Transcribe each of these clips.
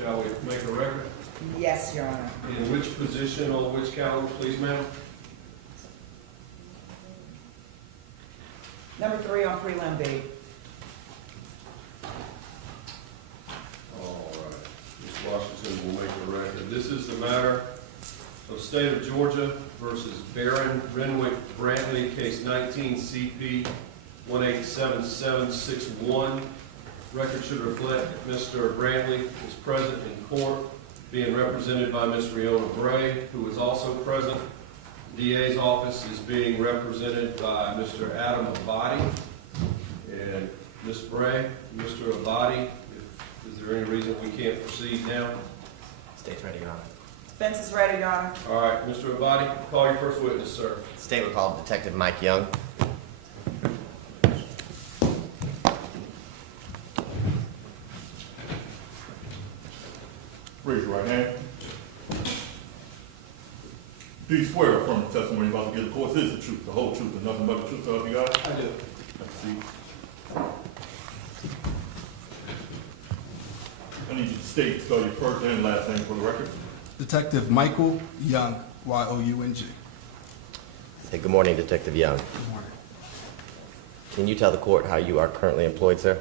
Shall we make a record? Yes, Your Honor. In which position on which calendar, please, ma'am? Number 3 on prelim B. All right. Ms. Washington will make a record. This is the matter of State of Georgia versus Barron Brantley, case 19 CP 187761. Record should reflect that Mr. Brantley is present in court, being represented by Ms. Riona Bray, who is also present. DA's office is being represented by Mr. Adam Abadi. And Ms. Bray, Mr. Abadi, is there any reason we can't proceed now? State's ready, Your Honor. Defense is ready, Your Honor. All right, Mr. Abadi, call your first witness, sir. State will call Detective Mike Young. Raise your right hand. Do you swear affirm the testimony you're about to give the court is the truth, the whole truth, and nothing but the truth, so help you God? I do. Let's see. I need you to state, spell your first and last name for the record. Detective Michael Young, Y-O-U-N-G. Say good morning, Detective Young. Good morning. Can you tell the court how you are currently employed, sir?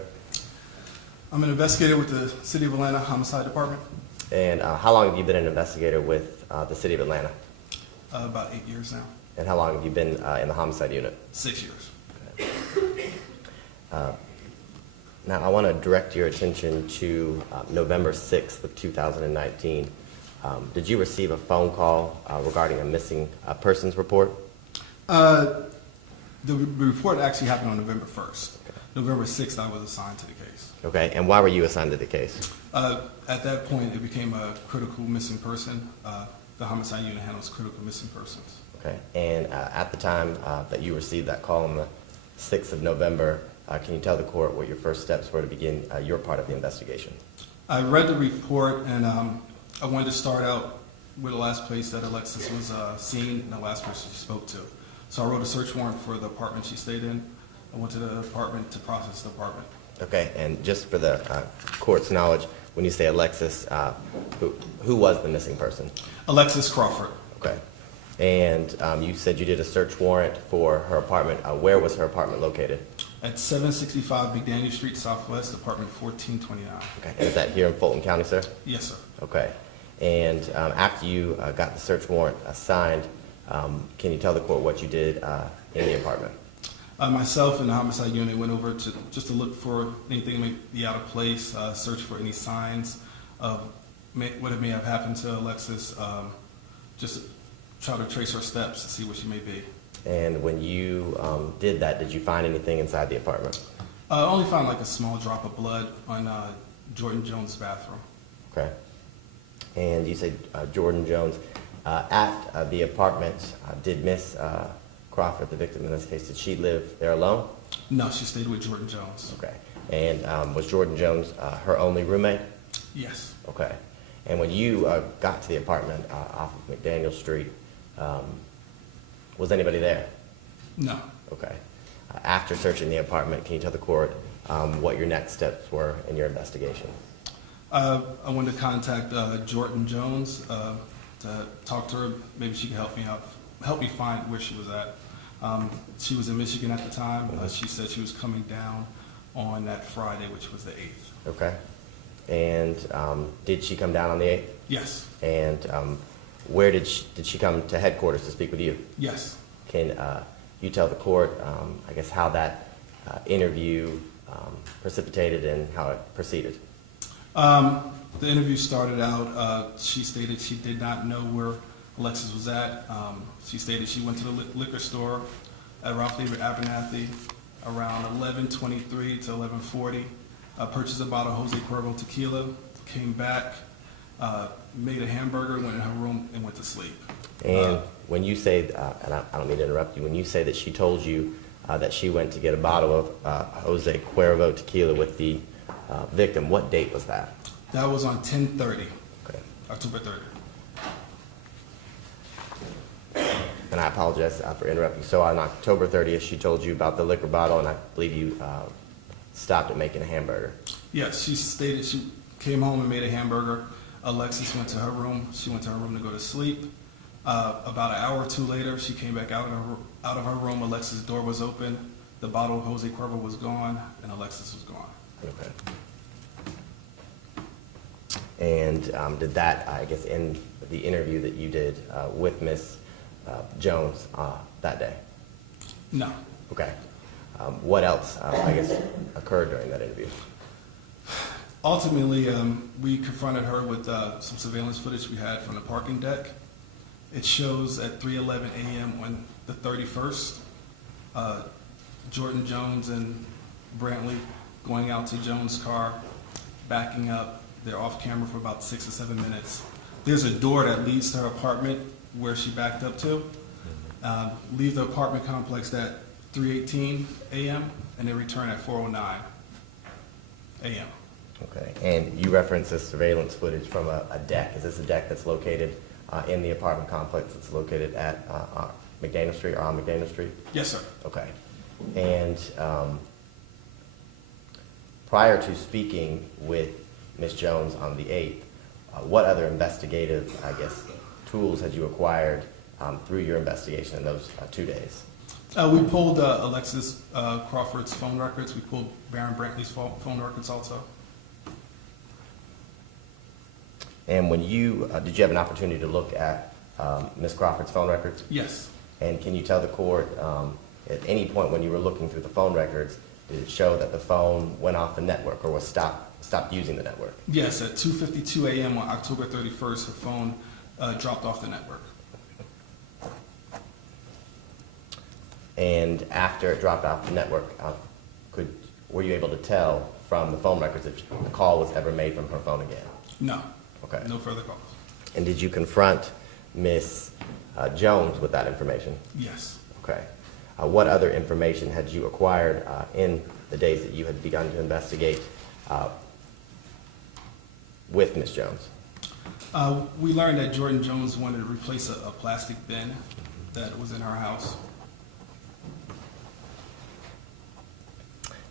I'm an investigator with the City of Atlanta Homicide Department. And how long have you been an investigator with the City of Atlanta? About 8 years now. And how long have you been in the homicide unit? 6 years. Now, I want to direct your attention to November 6th of 2019. Did you receive a phone call regarding a missing persons report? The report actually happened on November 1st. Okay. November 6th, I was assigned to the case. Okay, and why were you assigned to the case? At that point, it became a critical missing person. The homicide unit handles critical missing persons. Okay, and at the time that you received that call on the 6th of November, can you tell the court what your first steps were to begin your part of the investigation? I read the report, and I wanted to start out with the last place that Alexis was seen and the last person she spoke to. So I wrote a search warrant for the apartment she stayed in. I went to the apartment to process the apartment. Okay, and just for the court's knowledge, when you say Alexis, who was the missing person? Alexis Crawford. Okay, and you said you did a search warrant for her apartment. Where was her apartment located? At 765 McDaniel Street Southwest, apartment 1429. Okay, and is that here in Fulton County, sir? Yes, sir. Okay, and after you got the search warrant signed, can you tell the court what you did in the apartment? Myself and the homicide unit went over just to look for anything that may be out of place, search for any signs of what it may have happened to Alexis, just try to trace her steps to see where she may be. And when you did that, did you find anything inside the apartment? I only found like a small drop of blood on Jordan Jones' bathroom. Okay. And you said Jordan Jones. At the apartment, did Miss Crawford, the victim in this case, did she live there alone? No, she stayed with Jordan Jones. Okay. And was Jordan Jones her only roommate? Yes. Okay. And when you got to the apartment off of McDaniel Street, was anybody there? No. Okay. After searching the apartment, can you tell the court what your next steps were in your investigation? I wanted to contact Jordan Jones to talk to her. Maybe she could help me out, help me find where she was at. She was in Michigan at the time. She said she was coming down on that Friday, which was the 8th. Okay. And did she come down on the 8th? Yes. And where did she come to headquarters to speak with you? Yes. Can you tell the court, I guess, how that interview precipitated and how it proceeded? The interview started out, she stated she did not know where Alexis was at. She stated she went to the liquor store at Ralph David Abernathy around 11:23 to 11:40, purchased a bottle of Jose Cuervo tequila, came back, made a hamburger, went in her room, and went to sleep. And when you say, and I don't mean to interrupt you, when you say that she told you that she went to get a bottle of Jose Cuervo tequila with the victim, what date was that? That was on 10/30, Okay. October 30th. And I apologize for interrupting. So on October 30th, she told you about the liquor bottle, and I believe you stopped at making a hamburger. Yes, she stated came home and made a hamburger. Alexis went to her room. She went to her room to go to sleep. About an hour or two later, she came back out of her room. Alexis' door was open. The bottle of Jose Cuervo was gone, and Alexis was gone. Okay. And did that, I guess, in the interview that you did with Miss Jones that day? No. Okay. What else, I guess, occurred during that interview? Ultimately, we confronted her with some surveillance footage we had from the parking deck. It shows at 3:11 a.m. on the 31st, Jordan Jones and Brantley going out to Jones' car, backing up. They're off camera for about 6 or 7 minutes. There's a door that leads to her apartment where she backed up to. Leave the apartment complex at 3:18 a.m. and they return at 4:09 a.m. Okay. And you referenced this surveillance footage from a deck. Is this a deck that's located in the apartment complex that's located at McDaniel Street or on McDaniel Street? Yes, sir. Okay. And prior to speaking with Ms. Jones on the 8th, what other investigative, I guess, tools had you acquired through your investigation in those 2 days? We pulled Alexis Crawford's phone records. We pulled Barron Brantley's phone records also. And when you, did you have an opportunity to look at Ms. Crawford's phone records? Yes. And can you tell the court, at any point when you were looking through the phone records, did it show that the phone went off the network or was stopped using the network? Yes, at 2:52 a.m. on October 31st, her phone dropped off the network. And after it dropped off the network, were you able to tell from the phone records if the call was ever made from her phone again? No. Okay. No further calls. And did you confront Ms. Jones with that information? Yes. Okay. What other information had you acquired in the days that you had begun to investigate with Ms. Jones? We learned that Jordan Jones wanted to replace a plastic bin that was in her house.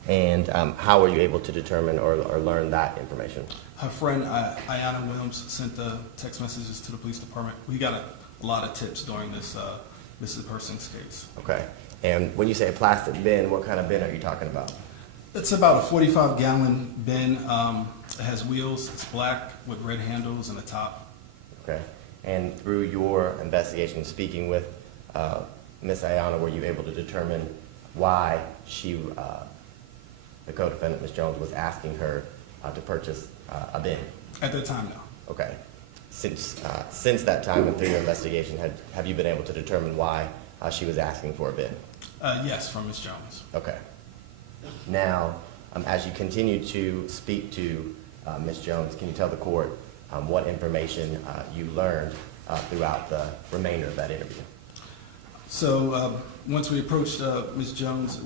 And how were you able to determine or learn that information? Her friend, Ayanna Williams, sent the text messages to the police department. We got a lot of tips during this Persing's case. Okay. And when you say a plastic bin, what kind of bin are you talking about? It's about a 45-gallon bin. It has wheels. It's black with red handles and a top. Okay. And through your investigation, speaking with Ms. Ayanna, were you able to determine why the co-defendant, Ms. Jones, was asking her to purchase a bin? At that time, no. Okay. Since that time and through your investigation, have you been able to determine why she was asking for a bin? Yes, from Ms. Jones. Okay. Now, as you continue to speak to Ms. Jones, can you tell the court what information you learned throughout the remainder of that interview? So once we approached Ms. Jones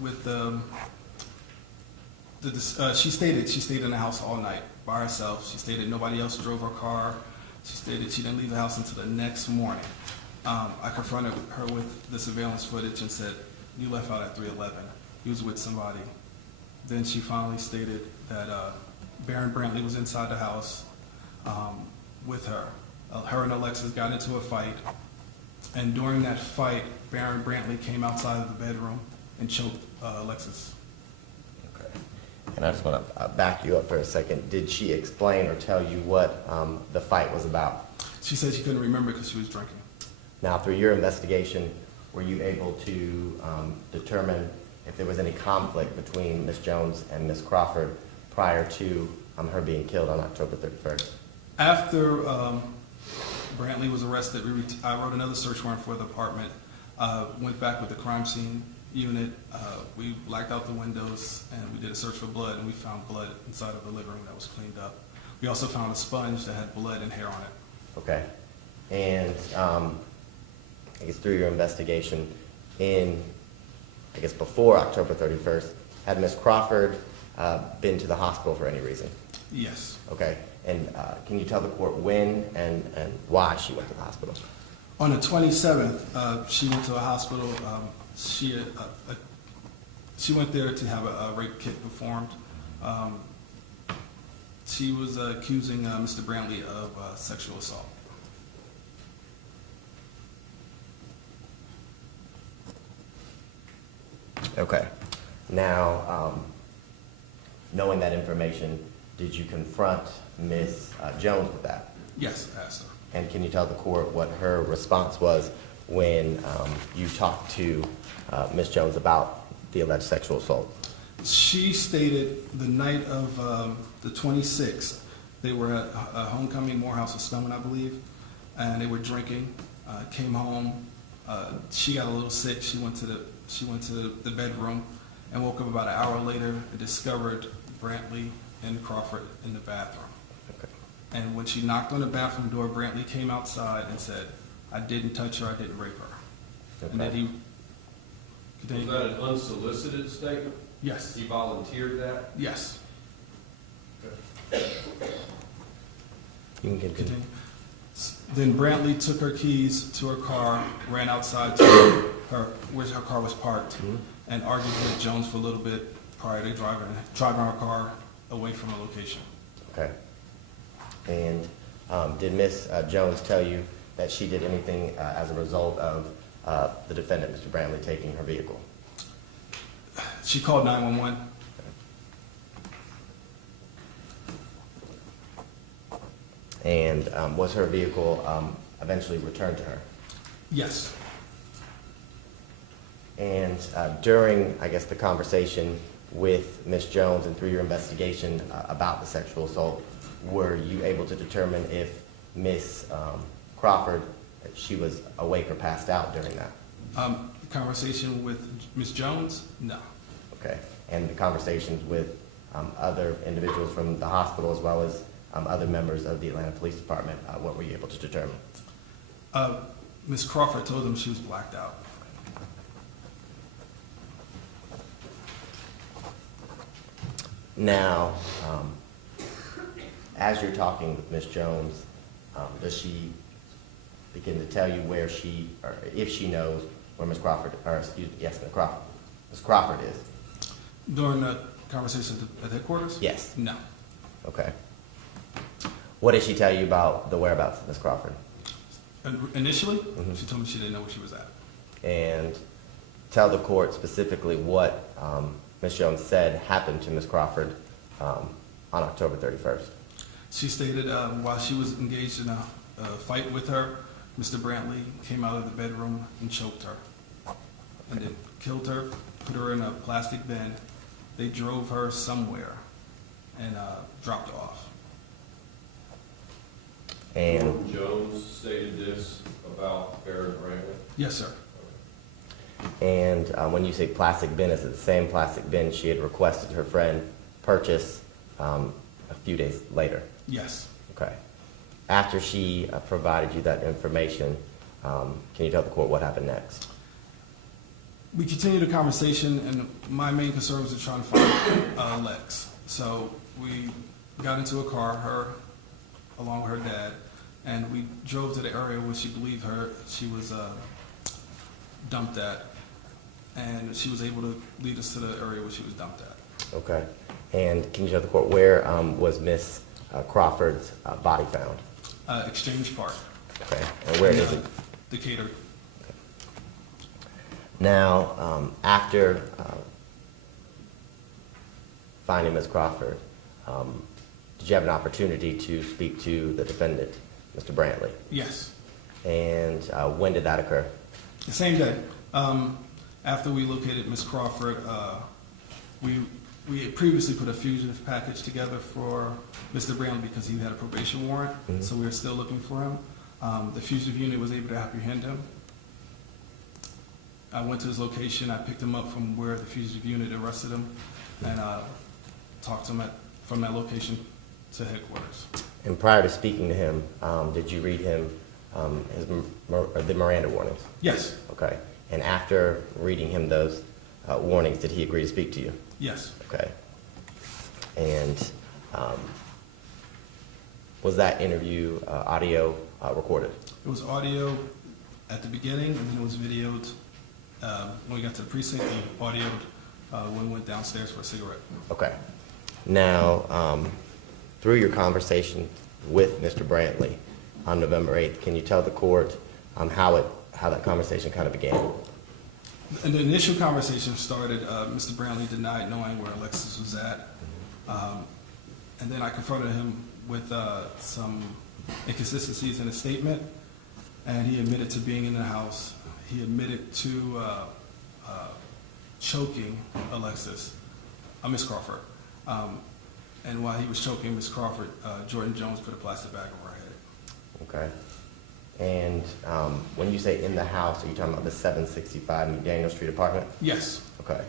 with she stated she stayed in the house all night by herself. She stated nobody else drove her car. She stated she didn't leave the house until the next morning. I confronted her with the surveillance footage and said, "You left out at 3:11. You was with somebody." Then she finally stated that Barron Brantley was inside the house with her. Her and Alexis got into a fight, and during that fight, Barron Brantley came outside of the bedroom and choked Alexis. Okay. And I just want to back you up for a second. Did she explain or tell you what the fight was about? She said she couldn't remember because she was drinking. Now, through your investigation, were you able to determine if there was any conflict between Ms. Jones and Ms. Crawford prior to her being killed on October 31st? After Brantley was arrested, I wrote another search warrant for the apartment, went back with the crime scene unit. We blacked out the windows and we did a search for blood, and we found blood inside of the living room that was cleaned up. We also found a sponge that had blood and hair on it. Okay. And I guess through your investigation before October 31st, had Ms. Crawford been to the hospital for any reason? Yes. Okay. And can you tell the court when and why she went to the hospital? On the 27th, she went to a hospital. She went there to have a rape kit performed. She was accusing Mr. Brantley of sexual assault. Okay. Now, knowing that information, did you confront Ms. Jones with that? Yes, I asked her. And can you tell the court what her response was when you talked to Ms. Jones about the alleged sexual assault? She stated the night of the 26th, they were at a homecoming Morehouse of Spelman, I believe, and they were drinking. Came home. She got a little sick. She went to the bedroom and woke up about an hour later and discovered Brantley and Crawford in the bathroom. Okay. And when she knocked on the bathroom door, Brantley came outside and said, "I didn't touch her. I didn't rape her." Okay. And then he Was continued. that an unsolicited statement? Yes. He volunteered that? Yes. You can continue. Continue. Then Brantley took her keys to her car, ran outside to where her car was parked, and argued with Jones for a little bit prior to driving her car away from the location. Okay. And did Ms. Jones tell you that she did anything as a result of the defendant, Mr. Brantley, taking her vehicle? She called 911. And was her vehicle eventually returned to her? Yes. And during, I guess, the conversation with Ms. Jones and through your investigation about the sexual assault, were you able to determine if Ms. Crawford, she was awake or passed out during that? The conversation with Ms. Jones? No. Okay. And the conversations with other individuals from the hospital as well as other members of the Atlanta Police Department, what were you able to determine? Ms. Crawford told them she was blacked out. Now, as you're talking with Ms. Jones, does she begin to tell you where she, or if she knows where Ms. Crawford, or excuse me, yes, Ms. Crawford is? During the conversation at headquarters? Yes. No. Okay. What did she tell you about the whereabouts of Ms. Crawford? Initially, she told me she didn't know where she was at. And tell the court specifically what Ms. Jones said happened to Ms. Crawford on October 31st. She stated while she was engaged in a fight with her, Mr. Brantley came out of the bedroom and choked her. And then killed her, put her in a plastic bin. They drove her somewhere and dropped her off. And Jones stated this about Barron Brantley? Yes, sir. And when you say plastic bin, is it the same plastic bin she had requested her friend purchase a few days later? Yes. Okay. After she provided you that information, can you tell the court what happened next? We continued the conversation, and my main concern was to try to find Lex. So we got into a car, her along with her dad, and we drove to the area where she believed she was dumped at, and she was able to lead us to the area where she was dumped at. Okay. And can you tell the court where was Miss Crawford's body found? Exchange Park. Okay. And where is it? Decatur. Now, after finding Ms. Crawford, did you have an opportunity to speak to the defendant, Mr. Brantley? Yes. And when did that occur? The same day. After we located Ms. Crawford, we had previously put a fugitive package together for Mr. Brantley because he had a probation warrant, so we were still looking for him. The fugitive unit was able to apprehend him. I went to his location. I picked him up from where the fugitive unit arrested him, and talked to him from that location to headquarters. And prior to speaking to him, did you read him the Miranda warnings? Yes. Okay. And after reading him those warnings, did he agree to speak to you? Yes. Okay. And was that interview audio recorded? It was audio at the beginning, and then it was videoed when we got to the precinct, and audioed when we went downstairs for a cigarette. Okay. Now, through your conversation with Mr. Brantley on November 8th, can you tell the court how that conversation kind of began? And the initial conversation started, Mr. Brantley denied knowing where Alexis was at. And then I confronted him with some inconsistencies in his statement, and he admitted to being in the house. He admitted to choking Alexis, Miss Crawford. And while he was choking Miss Crawford, Jordan Jones put a plastic bag over her head. Okay. And when you say in the house, are you talking about the 765 McDaniel Street apartment? Yes. Okay.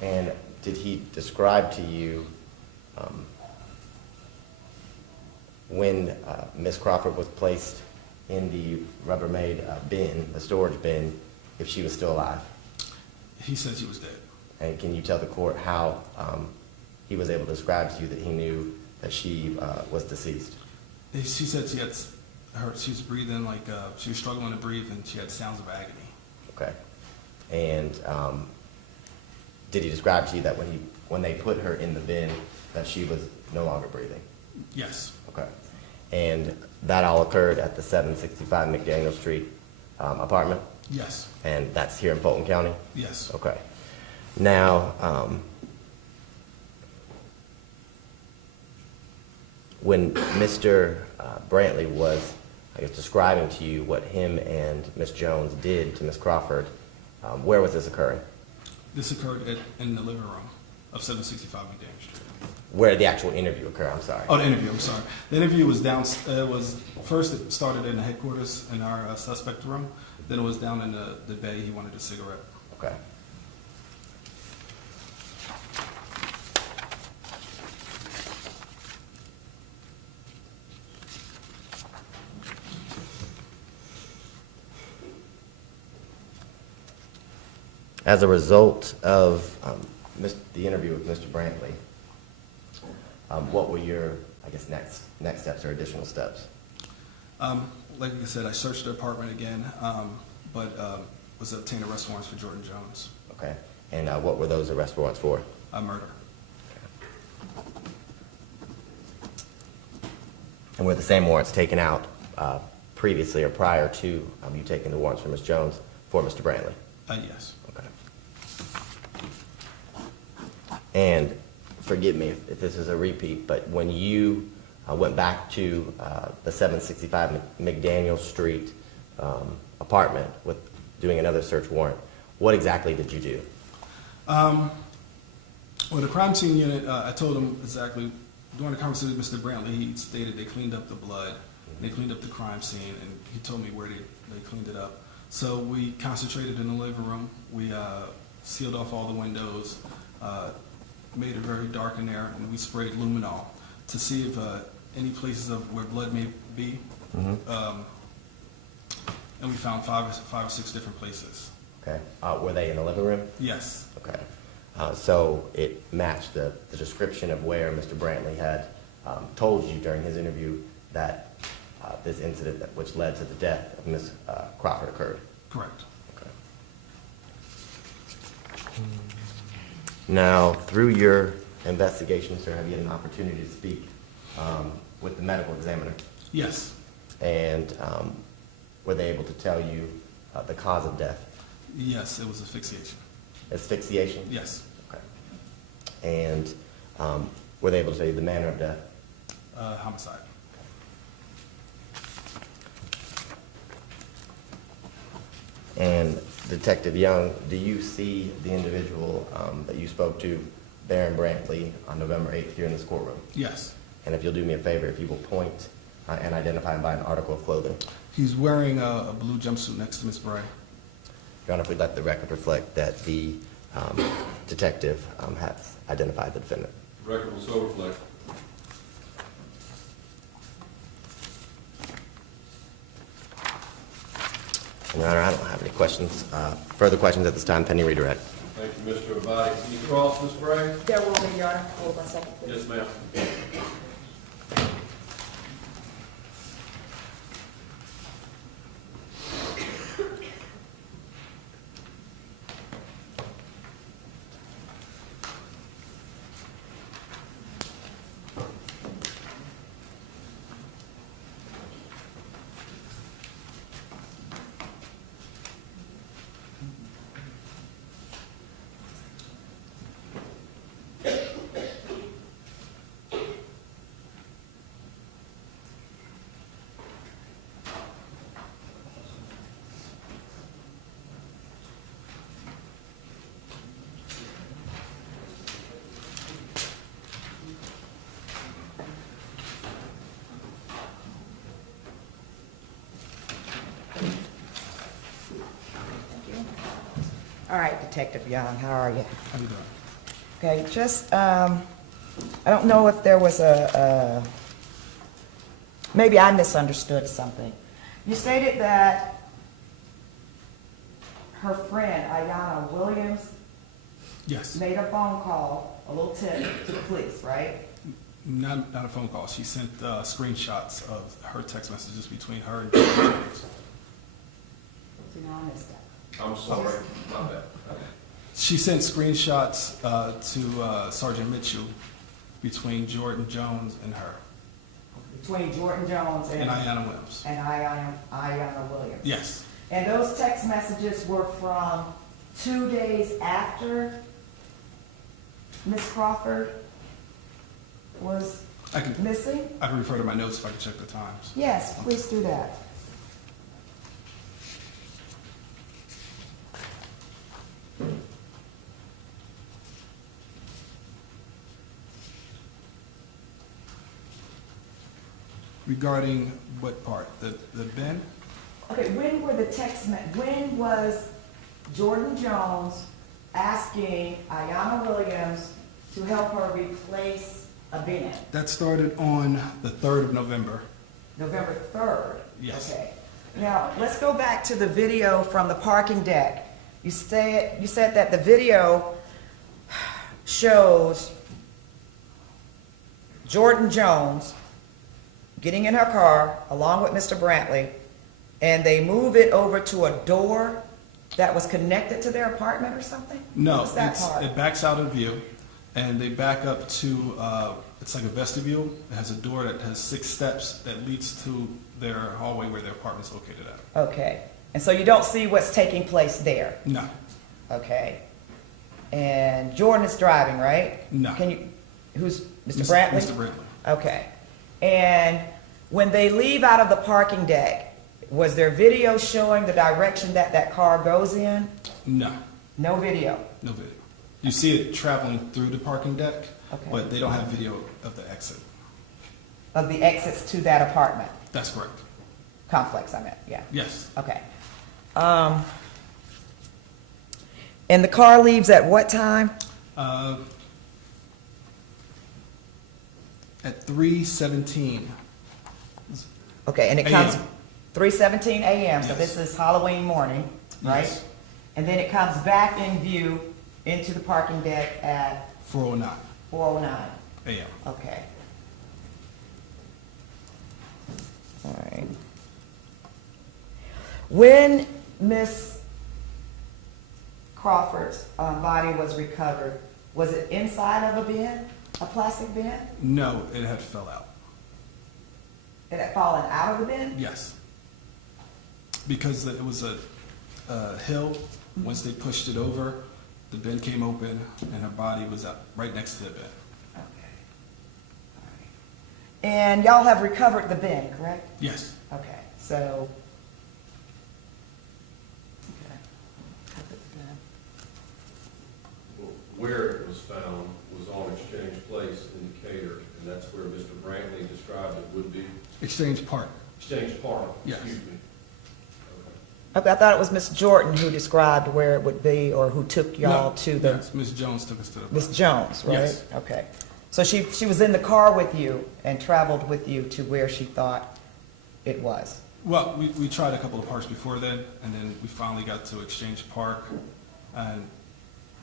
And did he describe to you when Miss Crawford was placed in the Rubbermaid bin, the storage bin, if she was still alive? He said she was dead. And can you tell the court how he was able to describe to you that he knew that she was deceased? She said she was breathing like, she was struggling to breathe, and she had sounds of agony. Okay. And did he describe to you that when they put her in the bin, that she was no longer breathing? Yes. Okay. And that all occurred at the 765 McDaniel Street apartment? Yes. And that's here in Fulton County? Yes. Okay. Now, when Mr. Brantley was, I guess, describing to you what him and Miss Jones did to Miss Crawford, where was this occurring? This occurred in the living room of 765 McDaniel Street. Where did the actual interview occur? I'm sorry. Oh, the interview, I'm sorry. The interview was down, first it started in the headquarters in our suspect room, then it was down in the bay. He wanted a cigarette. Okay. As a result of the interview with Mr. Brantley, what were your, I guess, next steps or additional steps? Like I said, I searched the apartment again, but was obtained arrest warrants for Jordan Jones. Okay. And what were those arrest warrants for? Murder. And were the same warrants taken out previously or prior to you taking the warrants for Ms. Jones for Mr. Brantley? Yes. Okay. And forgive me if this is a repeat, but when you went back to the 765 McDaniel Street apartment with doing another search warrant, what exactly did you do? Well, the crime scene unit, I told him exactly, during the conversation with Mr. Brantley, he stated they cleaned up the blood, they cleaned up the crime scene, and he told me where they cleaned it up. So we concentrated in the living room, we sealed off all the windows, made it very dark in there, and we sprayed luminol to see if any places of where blood may be. Mm-hmm. And we found five or six different places. Okay. Were they in the living room? Yes. Okay. So it matched the description of where Mr. Brantley had told you during his interview that this incident which led to the death of Ms. Crawford occurred? Correct. Okay. Now, through your investigation, sir, have you had an opportunity to speak with the medical examiner? Yes. And were they able to tell you the cause of death? Yes, it was asphyxiation. Asphyxiation? Yes. Okay. And were they able to tell you the manner of death? Homicide. And Detective Young, do you see the individual that you spoke to, Barron Brantley, on November 8th here in this courtroom? Yes. And if you'll do me a favor, if you will point and identify him by an article of clothing. He's wearing a blue jumpsuit next to Miss Bray. Your Honor, if we'd let the record reflect that the detective has identified the defendant. The record will so reflect. Your Honor, I don't have any questions, further questions at this time, pending redirect. Thank you, Mr. Abadi. Can you cross, Ms. Gray? There will be, Your Honor. Hold one second, please. Yes, ma'am. All right, Detective Young, how are you? How you doing? Okay, just, I don't know if there was maybe I misunderstood something. You stated that her friend, Ayanna Williams, Yes. made a phone call, a little tip to the police, right? Not a phone call. She sent screenshots of her text messages between her and Jordan Jones. So now I missed that. I'm sorry, my bad. She sent screenshots to Sergeant Mitchell between Jordan Jones and her, Between Jordan Jones and Ayanna Williams. and Ayanna Williams. Yes. And those text messages were from 2 days after Miss Crawford was I can missing? refer to my notes if I can check the times. Yes, please do that. Regarding what part? The bin? Okay, when were the when was Jordan Jones asking Ayanna Williams to help her replace a bin? That started on the 3rd of November. November 3rd? Yes. Okay. Now, let's go back to the video from the parking deck. You said that the video shows Jordan Jones getting in her car along with Mr. Brantley, and they move it over to a door that was connected to their apartment or something? No, What's that part? it backs out of view, and they back up to, it's like a vestibule. It has a door that has 6 steps that leads to their hallway where their apartment's located at. Okay. And so you don't see what's taking place there? No, Okay. And Jordan is driving, right? No. Who's, Mr. Brantley? Mr. Brantley. Okay. And when they leave out of the parking deck, was there video showing the direction that that car goes in? No, No video. no video. You see it traveling through the parking deck, Okay. but they don't have video of the exit. Of the exits to that apartment That's correct. complex, I meant, yeah. Yes. Okay. And the car leaves at what time? At 3:17. Okay, and it comes AM. 3:17 a.m., so Yes. this is Halloween morning, right? Yes. And then it comes back in view into the parking deck at 4:09 4:09. a.m. Okay. All right. When Miss Crawford's body was recovered, was it inside of a bin, a plastic bin? No, it had fell out. It had fallen out of the bin? Yes. Because it was a hill. Once they pushed it over, the bin came open and her body was up right next to the bin. Okay. All right. And y'all have recovered the bin, correct? Yes. Okay, so. Okay. Recovered the bin. Where it was found was on Exchange Place in Decatur, and that's where Mr. Brantley described it would be. Exchange Park. Exchange Park, Yes. excuse me. Okay, I thought it was Miss Jordan who described where it would be, or who took y'all No, to the, Yes, Ms. Jones took us to the. Miss Jones, right? Yes. Okay. So she was in the car with you and traveled with you to where she thought it was? Well, we tried a couple of parks before then, and then we finally got to Exchange Park, and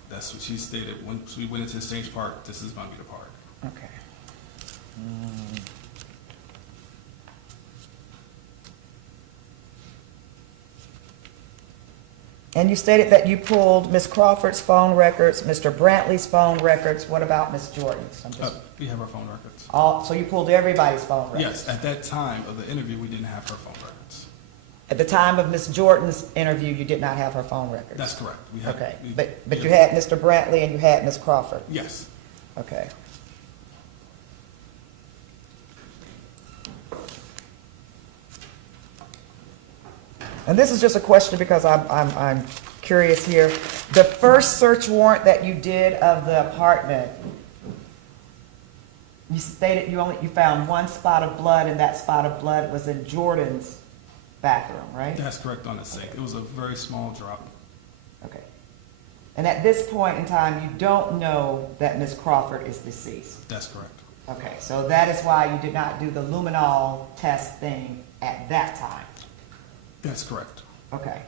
that's what she stated. Once we went into Exchange Park, this is going to be the park. Okay. And you stated that you pulled Miss Crawford's phone records, Mr. Brantley's phone records. What about Miss Jordan's? I'm just, We have our phone records. so you pulled everybody's phone records? Yes, at that time of the interview, we didn't have her phone records. At the time of Miss Jordan's interview, you did not have her phone records? That's correct. We had, Okay, we- but you had Mr. Brantley and you had Miss Crawford? Yes. Okay. And this is just a question because I'm curious here. The first search warrant that you did of the apartment, you stated you found one spot of blood, and that spot of blood was in Jordan's bathroom, right? That's correct on the sink. It was a very small drop. Okay. And at this point in time, you don't know that Ms. Crawford is deceased. That's correct. Okay, so that is why you did not do the luminol test thing at that time. That's correct. Okay.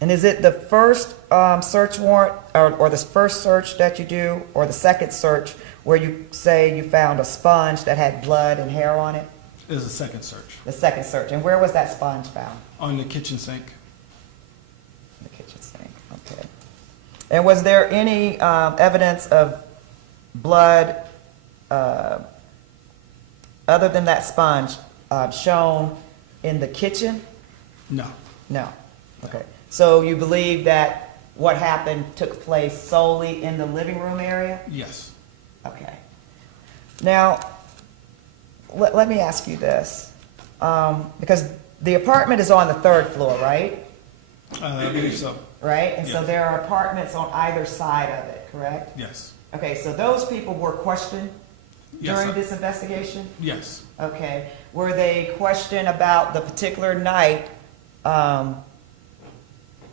And is it the first search warrant, or the first search that you do, or the second search where you say you found a sponge that had blood and hair on it? It was a second search The second search. And where was that sponge found? on the kitchen sink. In the kitchen sink. Okay. And was there any evidence of blood other than that sponge shown in the kitchen? No. No. Okay. So you believe that what happened took place solely in the living room area? Yes. Okay. Now, let me ask you this. Because the apartment is on the third floor, right? I believe so. Right? And so Yes. there are apartments on either side of it, correct? Yes. Okay, so those people were questioned Yes. during this investigation? Yes. Okay. Were they questioned about the particular night,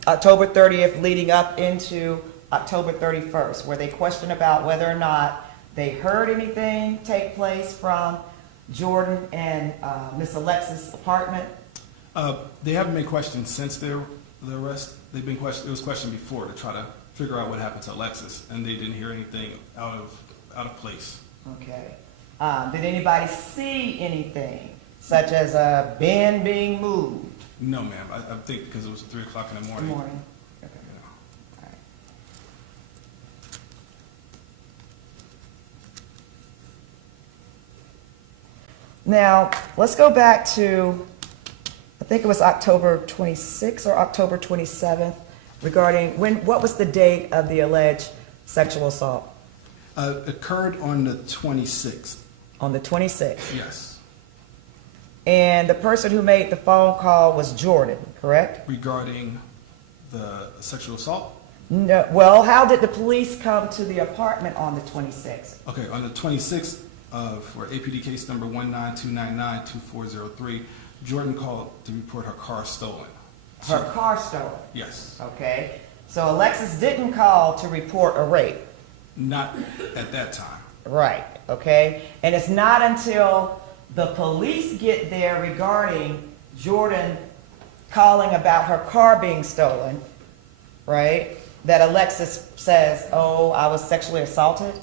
October 30th leading up into October 31st? Were they questioned about whether or not they heard anything take place from Jordan and Miss Alexis' apartment? They haven't been questioned since the arrest. They've been questioned. It was questioned before to try to figure out what happened to Alexis, and they didn't hear anything out of place. Okay. Did anybody see anything, such as a bin being moved? No, ma'am. I think because it was 3 o'clock in the Good morning. morning. Okay. You know. All right. Now, let's go back to, I think it was October 26th or October 27th, regarding what was the date of the alleged sexual assault? Occurred on the 26th. On the 26th. Yes. And the person who made the phone call was Jordan, correct? Regarding the sexual assault. No, well, how did the police come to the apartment on the 26th? Okay, on the 26th, for APD case number 192992403, Jordan called to report her car stolen. Her car stolen. Yes. Okay. So Alexis didn't call to report a rape. Not at that time. Right. Okay. And it's not until the police get there regarding Jordan calling about her car being stolen, right, that Alexis says, oh, I was sexually assaulted?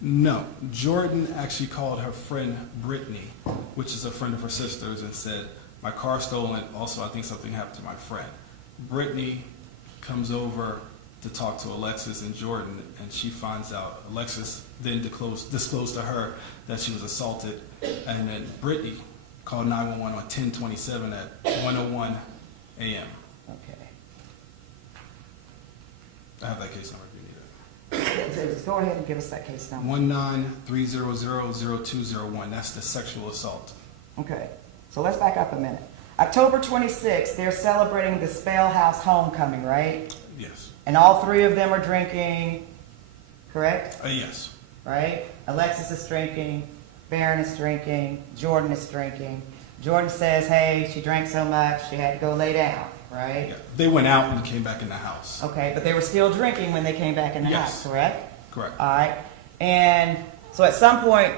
No, Jordan actually called her friend Brittany, which is a friend of her sister's, and said, my car stolen, also I think something happened to my friend. Brittany comes over to talk to Alexis and Jordan, and she finds out. Alexis then disclosed to her that she was assaulted, and then Brittany called 911 on 10/27 at 1:01 a.m. Okay. I have that case number if you need it. Just go ahead and give us that case number. 193000201. That's the sexual assault. Okay. So let's back up a minute. October 26th, they're celebrating the Spell House homecoming, right? Yes. And all three of them are drinking, correct? Yes. Right? Alexis is drinking, Barron is drinking, Jordan is drinking. Jordan says, hey, she drank so much, she had to go lay down, right? Yeah. They went out and came back in the house. Okay, but they were still drinking when they came back in the Yes. house, correct? Correct. All right. And so at some point,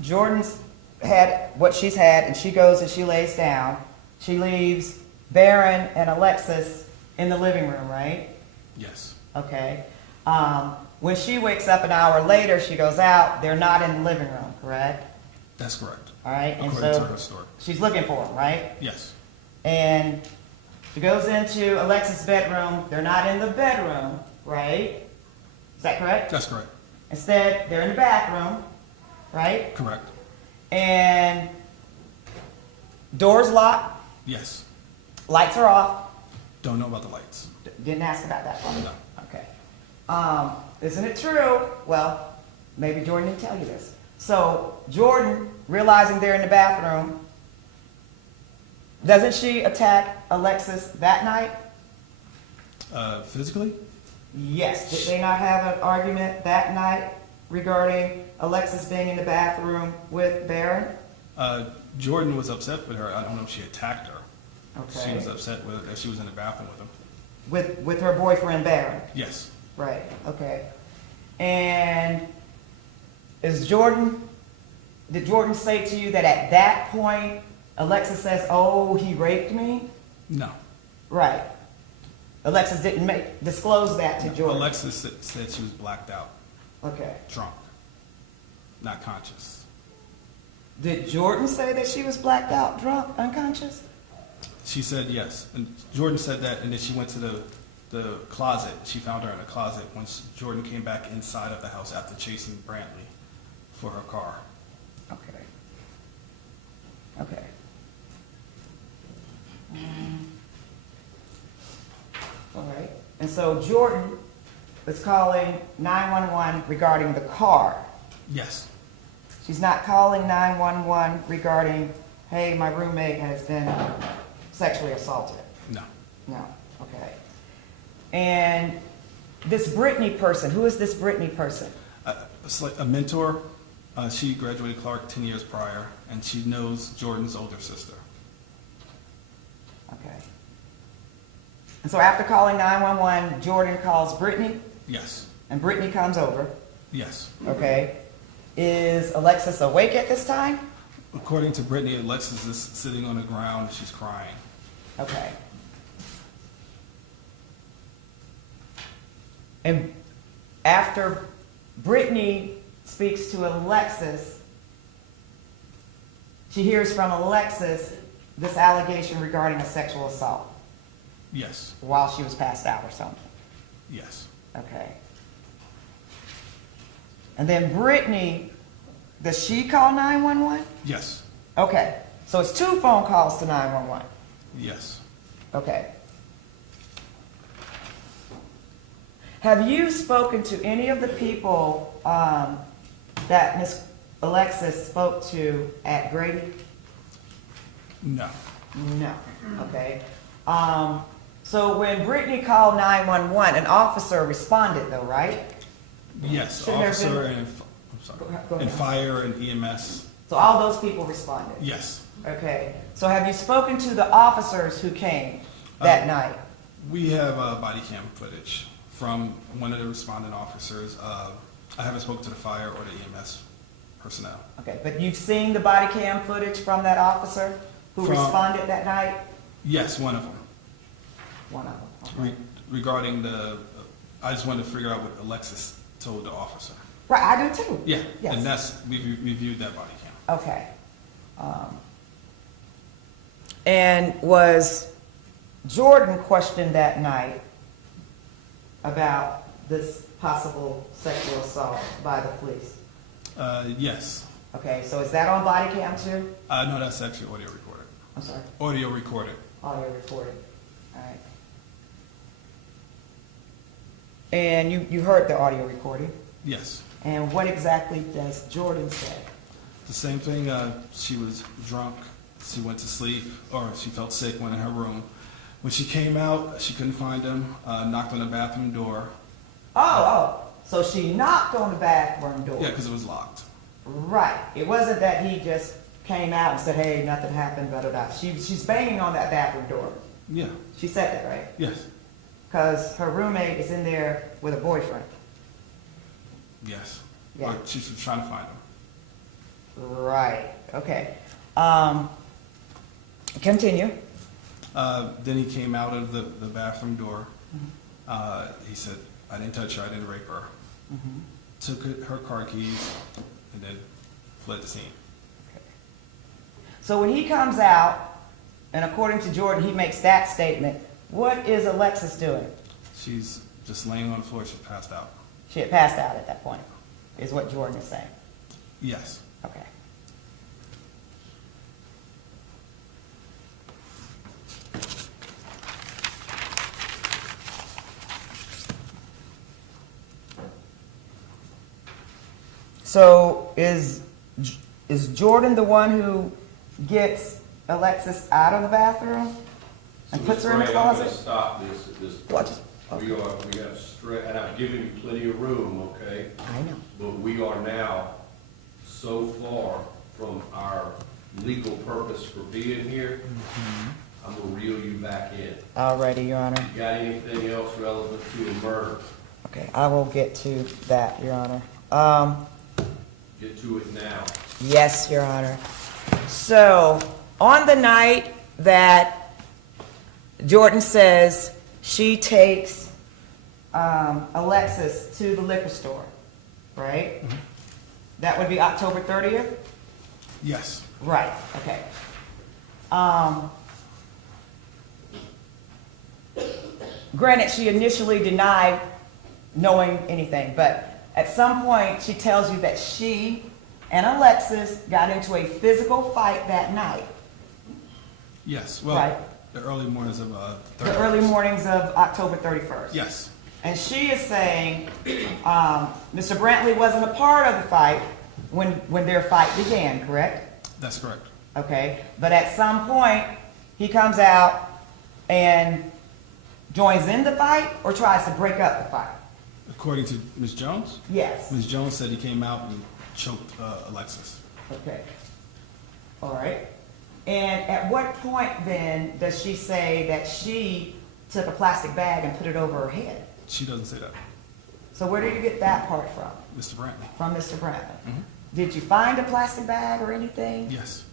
Jordan's had what she's had, and she goes and she lays down. She leaves Barron and Alexis in the living room, right? Yes. Okay. When she wakes up an hour later, she goes out. They're not in the living room, correct? That's correct. All right. And According to so her story. she's looking for them, right? Yes. And she goes into Alexis' bedroom. They're not in the bedroom, right? Is that correct? That's correct. Instead, they're in the bathroom, right? Correct. And doors locked, Yes. lights are off. Don't know about the lights. Didn't ask about that part. No. Okay. Isn't it true? Well, maybe Jordan didn't tell you this. So Jordan, realizing they're in the bathroom, doesn't she attack Alexis that night? Physically? Yes. Did they not have an argument that night regarding Alexis being in the bathroom with Barron? Jordan was upset with her. I don't know if she attacked her. She Okay. was upset with that she was in the bathroom with him. With her boyfriend Barron? Yes. Right, okay. And did Jordan say to you that at that point, Alexis says, oh, he raped me? No. Right. Alexis didn't disclose that to Jordan? Alexis said she was blacked out, Okay. drunk, not conscious. Did Jordan say that she was blacked out, drunk, unconscious? She said yes. And Jordan said that, and then she went to the closet. She found her in a closet once Jordan came back inside of the house after chasing Brantley for her car. Okay. Okay. All right. And so Jordan is calling 911 regarding the car. Yes. She's not calling 911 regarding, hey, my roommate has been sexually assaulted. No. No. Okay. And this Brittany person, who is this Brittany person? It's like a mentor. She graduated Clark 10 years prior, and she knows Jordan's older sister. Okay. And so after calling 911, Jordan calls Brittany, Yes. and Brittany comes over. Yes. Okay. Is Alexis awake at this time? According to Brittany, Alexis is sitting on the ground. She's crying. Okay. And after Brittany speaks to Alexis, she hears from Alexis this allegation regarding a sexual assault Yes. while she was passed out or something. Yes. Okay. And then Brittany, does she call 911? Yes. Okay. So it's 2 phone calls to 911. Yes. Okay. Have you spoken to any of the people that Miss Alexis spoke to at Grady? No. No. Okay. So when Brittany called 911, an officer responded though, right? Yes. Shouldn't there have Officer been- and I'm sorry. Go And ahead. fire and EMS. So all those people responded? Yes. Okay. So have you spoken to the officers who came that night? We have body cam footage from one of the responding officers. I haven't spoken to the fire or the EMS personnel. Okay, but you've seen the body cam footage from that officer who From- responded that night? Yes, one of them. One of them. Okay. Regarding I just wanted to figure out what Alexis told the officer. Right, I do too. Yeah, Yes. and that's, we reviewed that body cam. Okay. And was Jordan questioned that night about this possible sexual assault by the police? Yes. Okay, so is that on body cam too? No, that's actually audio recorded. I'm sorry, Audio recorded. audio recorded. All right. And you heard the audio recording? Yes. And what exactly does Jordan say? The same thing, she was drunk, she went to sleep, or she felt sick, went in her room. When she came out, she couldn't find him, knocked on the bathroom door. So she knocked on the bathroom door? Yeah, because it was locked. Right. It wasn't that he just came out and said, hey, nothing happened, blah, blah, blah. She's banging on that bathroom door. Yeah, She said that, right? yes, Because her roommate is in there with a boyfriend. yes. Yeah. Or she was trying to find him. Right. Okay. Continue. Then he came out of the bathroom door. He said, I didn't touch her, I didn't rape her. Took her car keys and then fled the scene. So when he comes out, and according to Jordan, he makes that statement, what is Alexis doing? She's just laying on the floor, she passed out. She had passed out at that point, is what Jordan is saying. Yes. Okay. So is Jordan the one who gets Alexis out of the bathroom and puts her in the Mr. Gray, I'm closet? gonna stop this at this Well, point. We got straight, and I've given you plenty of room, okay? I know. But we are now so far from our legal purpose for being here, I'm gonna reel you back in. Alrighty, Your Honor. You got anything else relevant to a murder? Okay, I will get to that, Your Honor. Get to it now. Yes, Your Honor. So, on the night that Jordan says she takes Alexis to the liquor store, right? That would be October 30th? Yes. Right, okay. Granted, she initially denied knowing anything, but at some point, she tells you that she and Alexis got into a physical fight that night. Yes. Well, Right. the early mornings of The early mornings of October 31st. Yes. And she is saying Mr. Brantley wasn't a part of the fight when their fight began, correct? That's correct. Okay, but at some point, he comes out and joins in the fight or tries to break up the fight? According to Ms. Jones, Yes. Ms. Jones said he came out and choked Alexis. Okay. All right. And at what point then does she say that she took a plastic bag and put it over her head? She doesn't say that. So where did you get that part from? Mr. Brantley. From Mr. Brantley? Mhm. Did you find a plastic bag or anything Yes.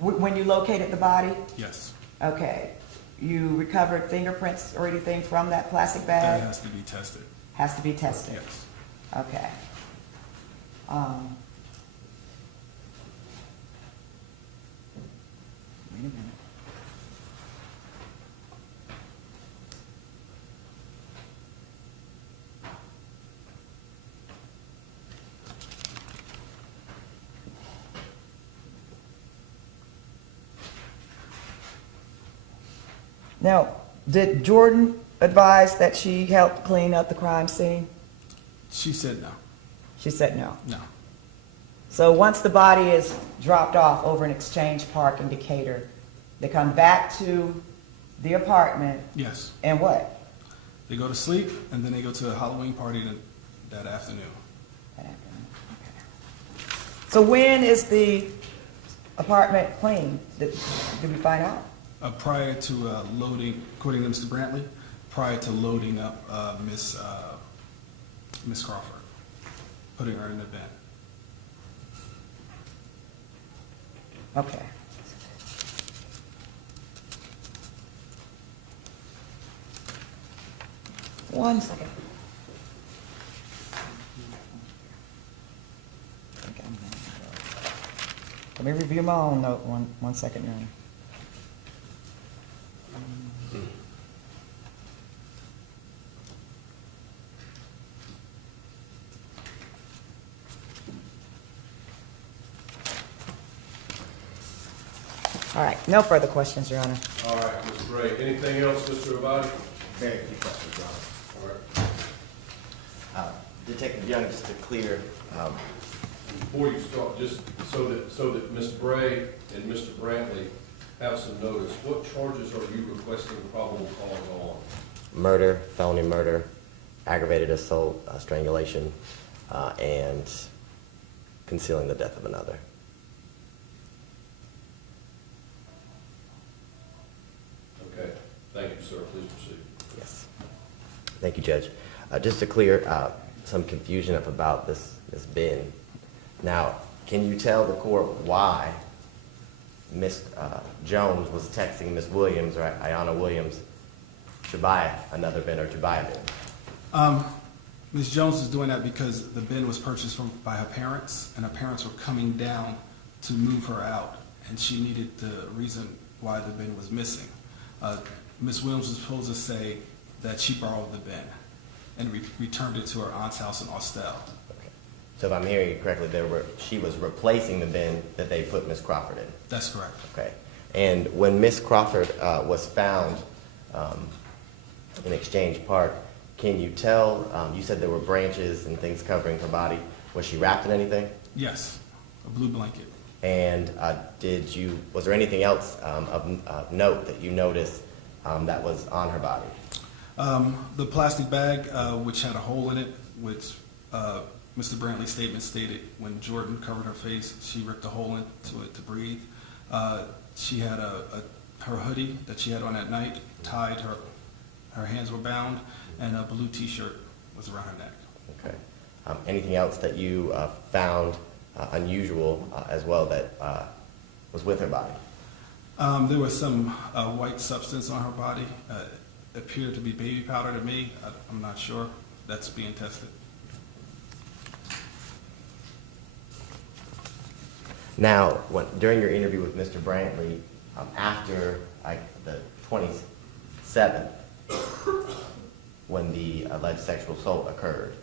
when you located the body? Yes. Okay. You recovered fingerprints or anything from that plastic That bag? has to be tested. Has to be tested? Yes. Okay. Wait a minute. Now, did Jordan advise that she helped clean up the crime scene? She said no. She said no. No. So once the body is dropped off over in Exchange Park in Decatur, they come back to the apartment Yes. and what? They go to sleep and then they go to a Halloween party that afternoon. Okay. So when is the apartment cleaned? Did we find out? Prior to loading, according to Mr. Brantley, prior to loading up Miss Crawford, putting her in the bin. Okay. One second. Let me review my own note, one second, Your Honor. All right, no further questions, Your Honor. All right, Mr. Gray, anything else, Mr. Abadi? Very few questions, Your Honor. All right. Detective Young, just to clear, Before you start, just so that Ms. Bray and Mr. Brantley have some notice, what charges are you requesting probable cause on? murder, felony murder, aggravated assault, strangulation, and concealing the death of another. Okay, thank you, sir. Please proceed. Yes. Thank you, Judge. Just to clear some confusion up about this bin. Now, can you tell the court why Ms. Jones was texting Ms. Williams, or Ayanna Williams, to buy another bin or to buy a bin? Ms. Jones was doing that because the bin was purchased by her parents, and her parents were coming down to move her out, and she needed the reason why the bin was missing. Ms. Williams was supposed to say that she borrowed the bin and returned it to her aunt's house in Austell. Okay. So if I'm hearing you correctly, she was replacing the bin that they put Ms. Crawford in. That's correct. Okay. And when Ms. Crawford was found in Exchange Park, can you tell, you said there were branches and things covering her body. Was she wrapped in anything? Yes, a blue blanket. And was there anything else of note that you noticed that was on her body? The plastic bag, which had a hole in it, which Mr. Brantley's statement stated when Jordan covered her face, she ripped a hole into it to breathe. She had her hoodie that she had on at night tied, her hands were bound, and a blue t-shirt was around her neck. Okay. Anything else that you found unusual as well that was with her body? There was some white substance on her body. It appeared to be baby powder to me. I'm not sure. That's being tested. Now, during your interview with Mr. Brantley, after the 27th, when the alleged sexual assault occurred,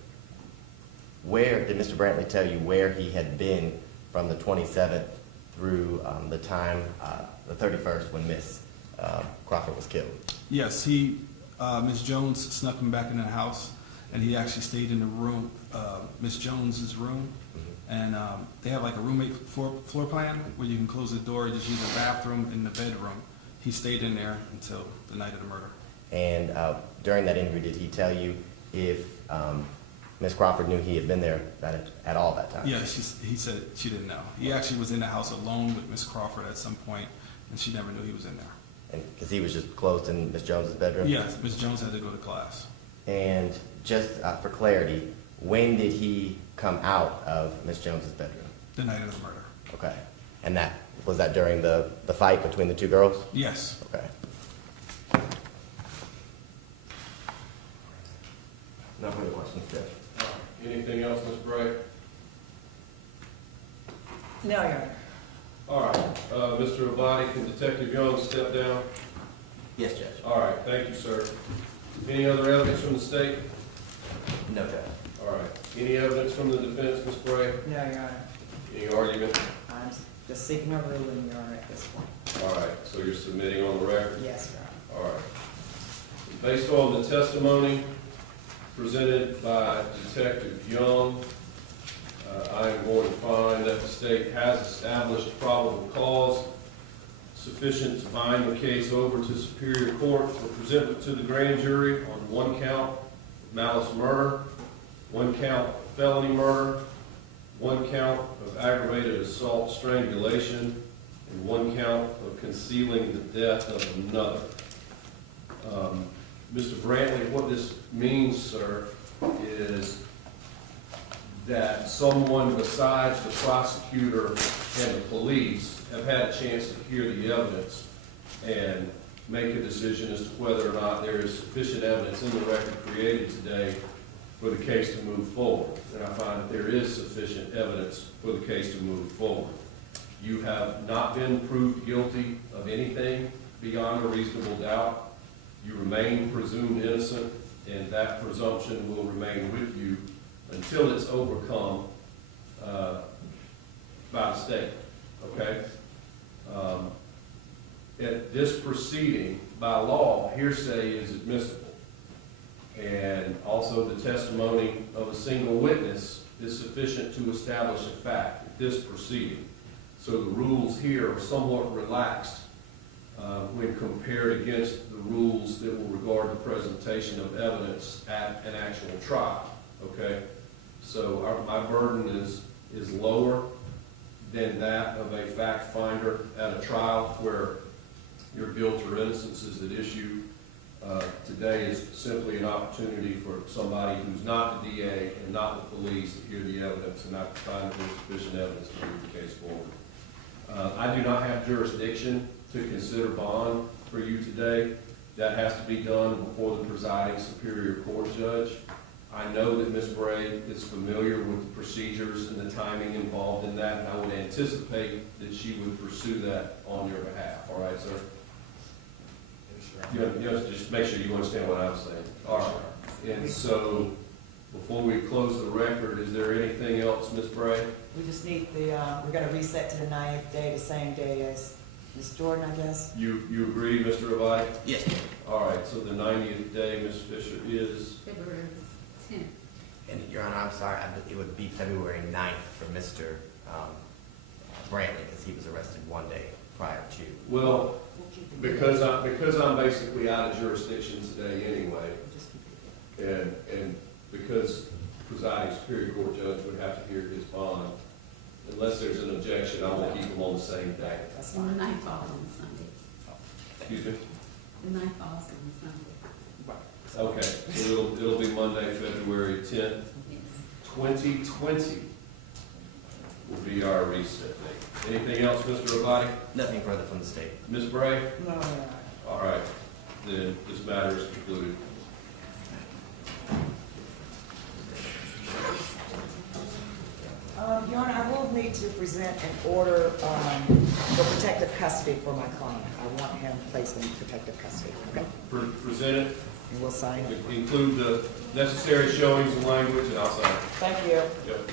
where did Mr. Brantley tell you where he had been from the 27th through the time, the 31st, when Miss Crawford was killed? Yes, Ms. Jones snuck him back in the house, and he actually stayed in the room, Ms. Jones's room. And they have like a roommate floor plan where you can close the door, just use the bathroom and the bedroom. He stayed in there until the night of the murder. And during that interview, did he tell you if Miss Crawford knew he had been there at all that time? Yeah, he said she didn't know. He actually was in the house alone with Miss Crawford at some point, and she never knew he was in there. And because he was just closed in Miss Jones's bedroom? Yes, Miss Jones had to go to class. And just for clarity, when did he come out of Miss Jones's bedroom? The night of the murder. Okay. And was that during the fight between the two girls? Yes. Okay. No further questions, Judge. Anything else, Ms. Bray? No, Your Honor. All right, Mr. Abadi, can Detective Young step down? Yes, Judge. All right, thank you, sir. Any other evidence from the state? No, Judge. All right, any evidence from the defense, Ms. Bray? No, Your Honor. Any argument? I'm just seeking a ruling, Your Honor, at this point. All right, so you're submitting on the record? Yes, Your Honor. All right. Based on the testimony presented by Detective Young, I am going to find that the state has established probable cause sufficient to bind the case over to Superior Court for presentment to the grand jury on one count of malice murder, one count of felony murder, one count of aggravated assault strangulation, and one count of concealing the death of another. Mr. Brantley, what this means, sir, is that someone besides the prosecutor and the police have had a chance to hear the evidence and make a decision as to whether or not there is sufficient evidence in the record created today for the case to move forward. And I find that there is sufficient evidence for the case to move forward. You have not been proved guilty of anything beyond a reasonable doubt. You remain presumed innocent, and that presumption will remain with you until it's overcome by the state, okay? At this proceeding, by law, hearsay is admissible. And also the testimony of a single witness is sufficient to establish a fact at this proceeding. So the rules here are somewhat relaxed when compared against the rules that will regard the presentation of evidence at an actual trial, okay? So my burden is lower than that of a fact finder at a trial where your guilt or innocence is at issue. Today is simply an opportunity for somebody who's not the DA and not the police to hear the evidence and not to find that there's sufficient evidence to move the case forward. I do not have jurisdiction to consider bond for you today. That has to be done before the presiding Superior Court judge. I know that Ms. Bray is familiar with the procedures and the timing involved in that, and I would anticipate that she would pursue that on your behalf. All right, sir? You have to just make sure you understand what I'm saying. All right. And so, before we close the record, is there anything else, Ms. Bray? We just need we're gonna reset to the 90th day, the same day as Ms. Jordan, I guess. You agree, Mr. Abadi? Yes. All right, so the 90th day, Ms. Fisher, is? February 10th. And Your Honor, I'm sorry, it would be February 9th for Mr. Brantley, because he was arrested one day prior to. Well, because I'm basically out of jurisdiction today anyway, and because presiding Superior Court judge would have to hear his bond. Unless there's an objection, I will keep them on the same day. That's And fine. the night falls on Sunday. Excuse me? The night falls on Sunday. Okay, so it'll be Monday, February 10th, Yes. 2020 will be our reset date. Anything else, Mr. Abadi? Nothing further from the state. Ms. Bray? No, All right, then this matter is concluded. Your Honor, I will need to present an order for protective custody for my client. I want him placed in protective custody, okay? Present it, And we'll sign it. include the necessary showings and language, and I'll sign it. Thank you. Yep.